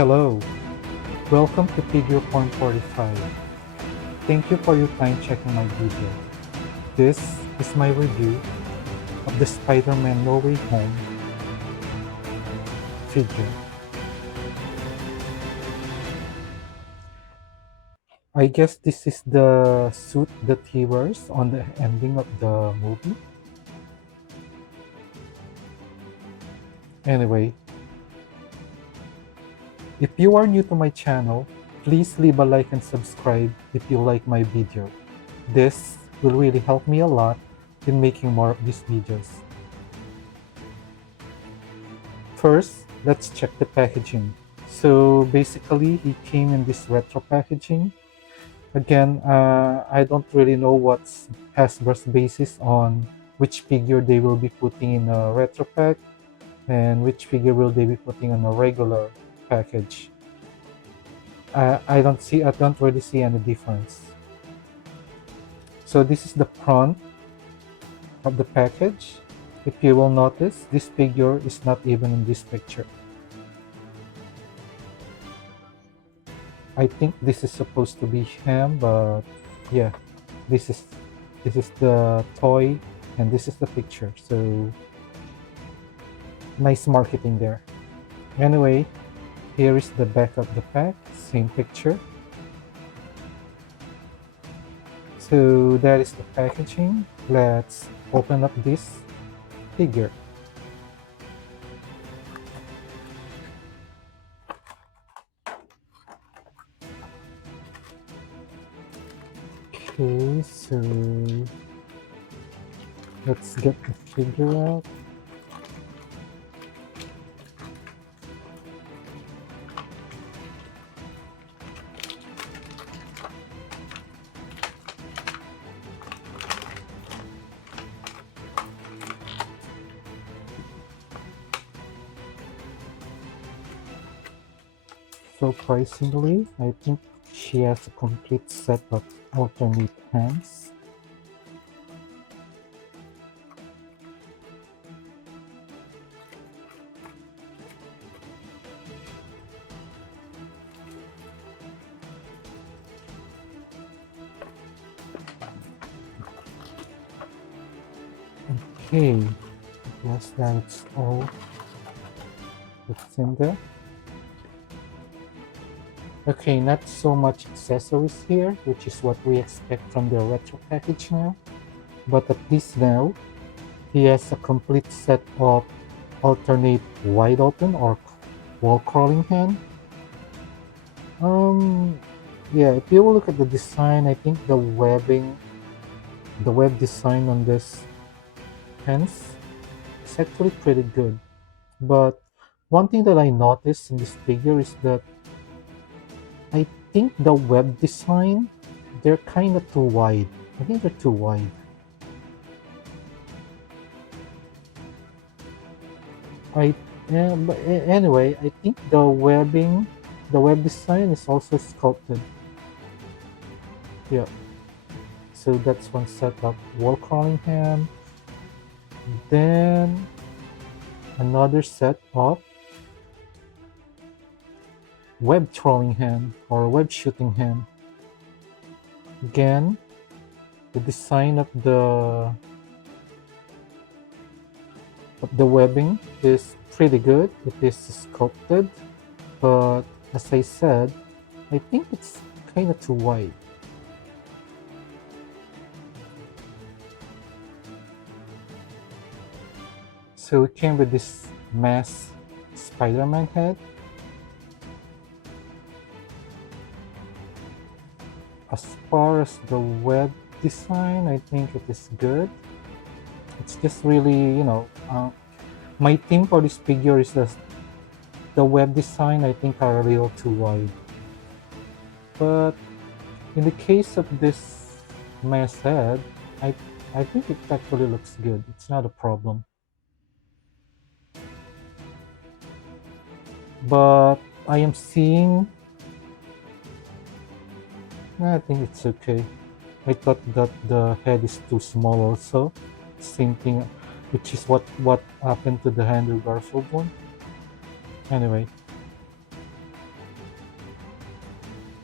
Hello, welcome to Figure Point 45. Thank you for your time checking my video. This is my review of the Spider-Man No Way Home figure. I guess this is the suit that he wears on the ending of the movie. Anyway, if you are new to my channel, please leave a like and subscribe if you like my video. This will really help me a lot in making more of these videos. First, let's check the packaging. So basically, he came in this retro packaging. Again, I don't really know what's Hasbro's basis on which figure they will be putting in a retro pack and which figure will they be putting on a regular package. I don't really see any difference. So this is the front of the package. If you will notice, this figure is not even in this picture. I think this is supposed to be him, but yeah, this is the toy and this is the picture. So nice marketing there. Anyway, here is the back of the pack, same picture. So that is the packaging. Let's open up this figure. Okay, so let's get the figure out. Surprisingly, I think she has a complete set of alternate hands. Okay, I guess that's all that's in there. Okay, not so much accessories here, which is what we expect from the retro package now. But at least now, he has a complete set of alternate wide open or wall crawling hand. Yeah, if you look at the design, I think the web design on this hands is actually pretty good. But one thing that I noticed in this figure is that I think the web design, they're kind of too wide. I think they're too wide. But anyway, I think the web design is also sculpted. Yeah. So that's one set of wall crawling hand. Then another set of web throwing hand or web shooting hand. Again, the design of the webbing is pretty good. It is sculpted, but as I said, I think it's kind of too wide. So it came with this mass Spider-Man head. As far as the web design, I think it is good. It's just really, my theme for this figure is that the web design, I think, are a little too wide. But in the case of this mass head, I think it actually looks good. It's not a problem. But I am seeing, I think it's okay. I thought that the head is too small also. Same thing, which is what happened to the Andrew Garfield one. Anyway,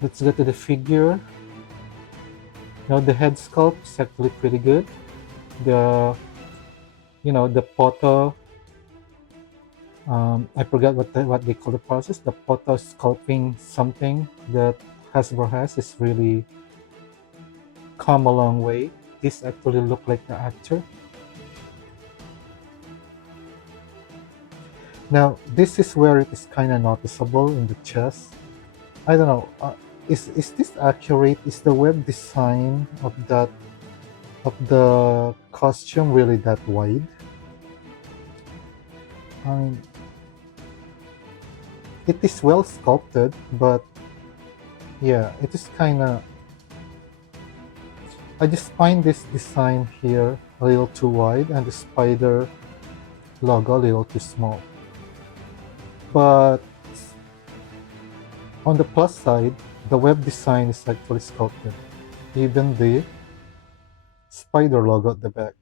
Let's go to the figure. Now the head sculpt is actually pretty good. The the photo. I forgot what they call the process. The photo sculpting something that Hasbro has is really come a long way. This actually look like the actor. Now this is where it is kind of noticeable in the chest. I don't know. Is this accurate? Is the web design of the costume really that wide? I mean, it is well sculpted, but yeah, it is kind of. I just find this design here a little too wide, and the spider logo a little too small. But on the plus side, the web design is actually sculpted. Even the spider logo at the back.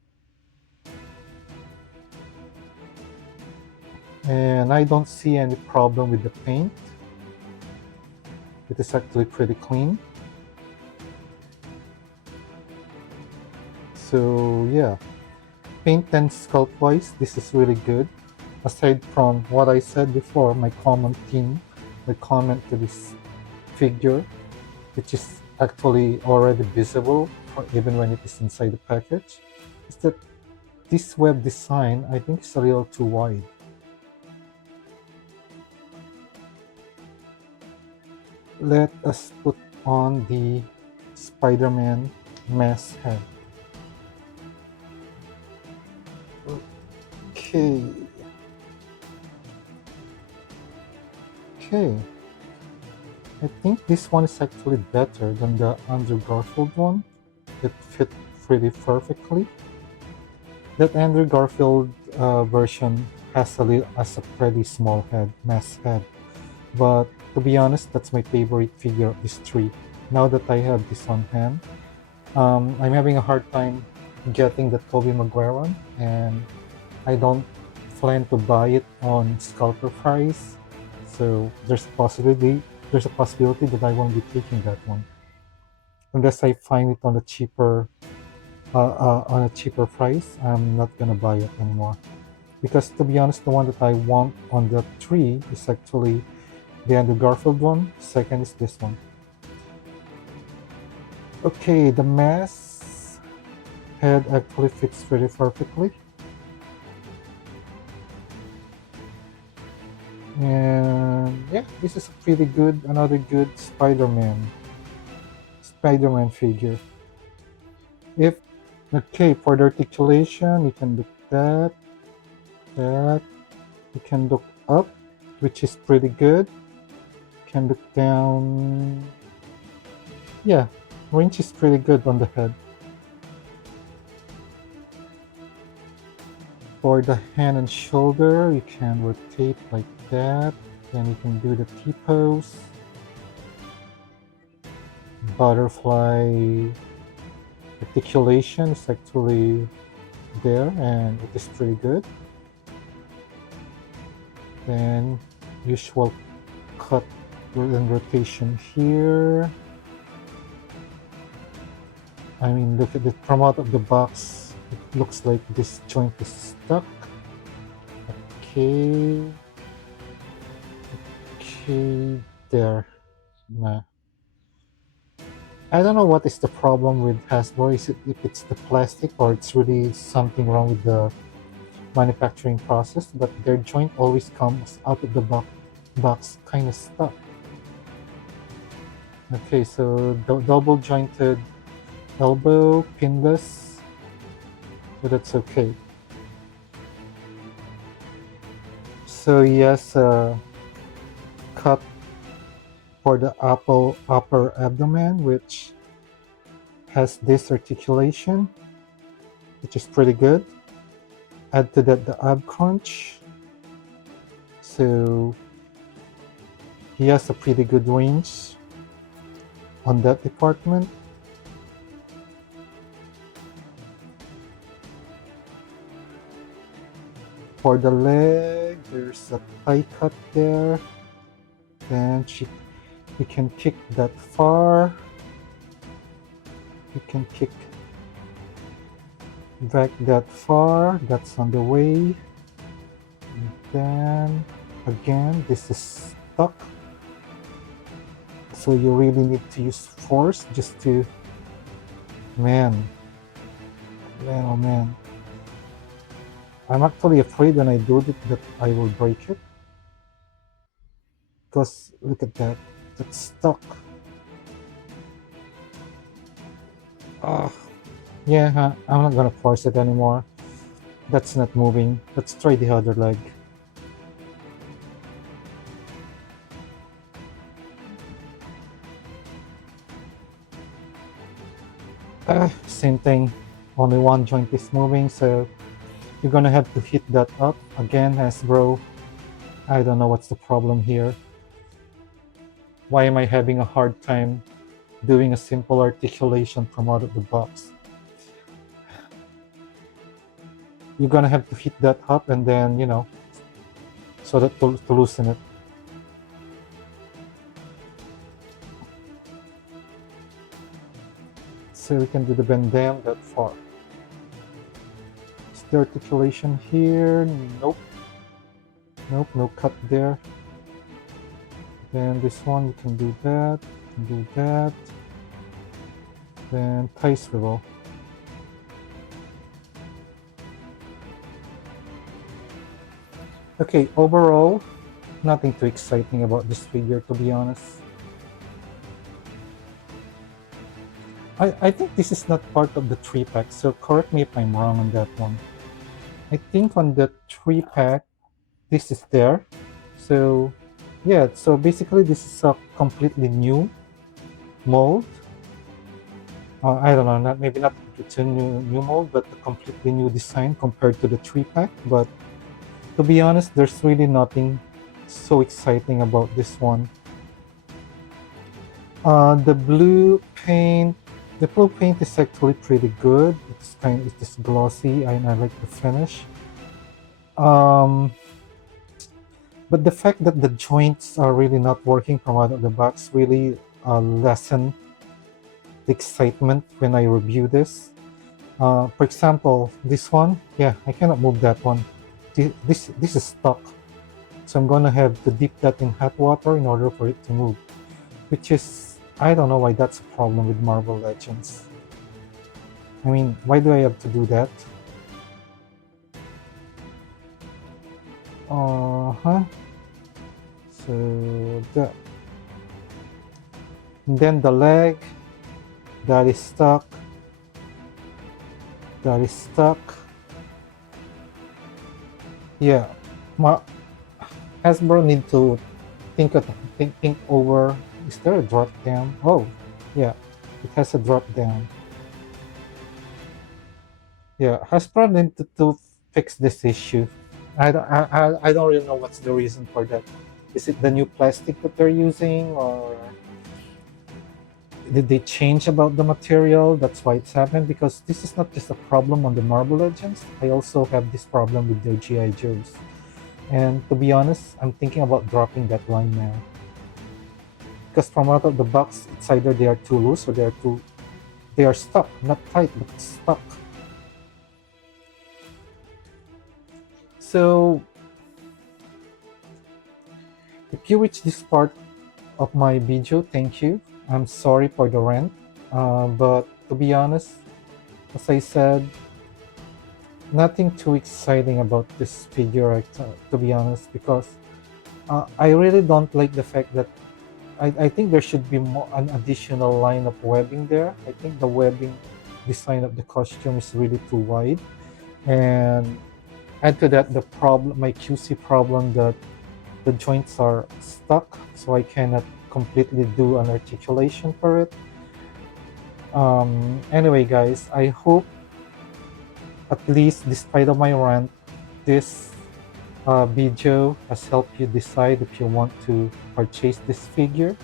And I don't see any problem with the paint. It is actually pretty clean. So yeah, paint and sculpt wise, this is really good. Aside from what I said before, my common theme, my comment to this figure, which is actually already visible even when it is inside the package, is that this web design I think is a little too wide. Let us put on the Spider-Man mask head. Okay. Okay. I think this one is actually better than the Andrew Garfield one. It fit pretty perfectly. That Andrew Garfield version has a pretty small head, mask head. But to be honest, that's my favorite figure of these three. Now that I have this on hand, I'm having a hard time getting the Tobey Maguire one, and I don't plan to buy it on scalper price. So there's a possibility that I won't be taking that one unless I find it on a cheaper price. I'm not gonna buy it anymore because to be honest, the one that I want on the tree is actually the Andrew Garfield one. Second is this one. Okay, the mask head actually fits very perfectly. And yeah, this is a pretty good, another good Spider-Man figure. If okay, for the articulation, you can look that. You can look up, which is pretty good. You can look down. Yeah, range is pretty good on the head. For the hand and shoulder, you can rotate like that. Then you can do the T-pose. Butterfly articulation is actually there and it is pretty good. Then usual cut and rotation here. I mean, look at it from out of the box. It looks like this joint is stuck. Okay. Okay, there. Nah. I don't know what is the problem with Hasbro. Is it if it's the plastic or it's really something wrong with the manufacturing process? But their joint always comes out of the box kind of stuck. Okay, so double jointed elbow, pinless, so that's okay. So yes, cut for the upper abdomen, which has this articulation, which is pretty good. Add to that the ab crunch. So he has a pretty good range on that department. For the leg, there's a tie cut there. Then You can kick that far. You can kick back that far. That's on the way. And then again, this is stuck. So you really need to use force just to, man, man, oh man. I'm actually afraid when I do it that I will break it. Because look at that, that's stuck. Ah, yeah, I'm not gonna force it anymore. That's not moving. Let's try the other leg. Same thing. Only one joint is moving, so you're gonna have to hit that up again, Hasbro. I don't know what's the problem here. Why am I having a hard time doing a simple articulation from out of the box? You're gonna have to hit that up and then, so that to loosen it. So we can do the bend down that far. Is the articulation here? Nope. Nope, no cut there. Then this one, you can do that, you can do that. Then tie swivel. Okay, overall, nothing too exciting about this figure, to be honest. I think this is not part of the 3-pack, so correct me if I'm wrong on that one. I think on the 3-pack, this is there. So, yeah, so basically this is a completely new mold. I don't know, maybe not it's a new mold, but a completely new design compared to the 3-pack. But to be honest, there's really nothing so exciting about this one. The blue paint is actually pretty good. It's glossy, and I like the finish. But the fact that the joints are really not working from out of the box really lessen the excitement when I review this. For example, this one, yeah, I cannot move that one. This is stuck, so I'm gonna have to dip that in hot water in order for it to move, which is, I don't know why that's a problem with Marvel Legends. I mean, why do I have to do that? So then the leg, that is stuck. That is stuck. Yeah, Hasbro need to think over. Is there a drop down? Oh, yeah, it has a drop down. Yeah, Hasbro need to fix this issue. I don't really know what's the reason for that. Is it the new plastic that they're using, or did they change about the material? That's why it's happened. Because this is not just a problem on the Marvel Legends. I also have this problem with their GI Joes. And to be honest, I'm thinking about dropping that line now. Because from out of the box, it's either they are too loose or they are stuck, not tight, but stuck. So, if you reach this part of my video, thank you. I'm sorry for the rant, but to be honest, as I said, nothing too exciting about this figure, to be honest, because I really don't like the fact that I think there should be an additional line of webbing there. I think the webbing design of the costume is really too wide, and add to that my QC problem that the joints are stuck, so I cannot completely do an articulation for it. Anyway, guys, I hope at least, despite of my rant, this video has helped you decide if you want to purchase this figure.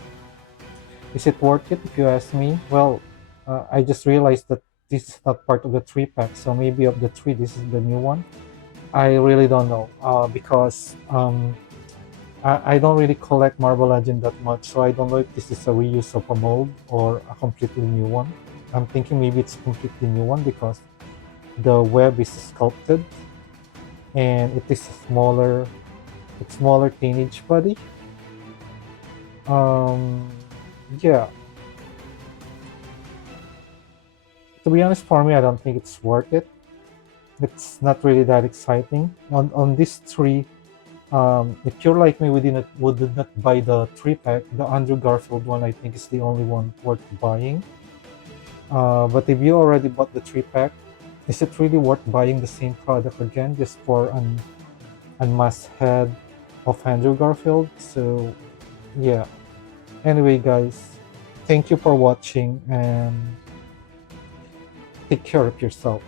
Is it worth it, if you ask me? Well, I just realized that this is not part of the 3-pack, so maybe of the 3, this is the new one. I really don't know, because I don't really collect Marvel Legend that much, so I don't know if this is a reuse of a mold or a completely new one. I'm thinking maybe it's a completely new one because the web is sculpted and it is a smaller teenage body. Um, yeah, to be honest, for me, I don't think it's worth it. It's not really that exciting. On these three, if you're like me, would not buy the three pack. The Andrew Garfield one, I think, is the only one worth buying. But if you already bought the three pack, is it really worth buying the same product again just for an must head of Andrew Garfield? So yeah. Anyway, guys, thank you for watching and take care of yourself.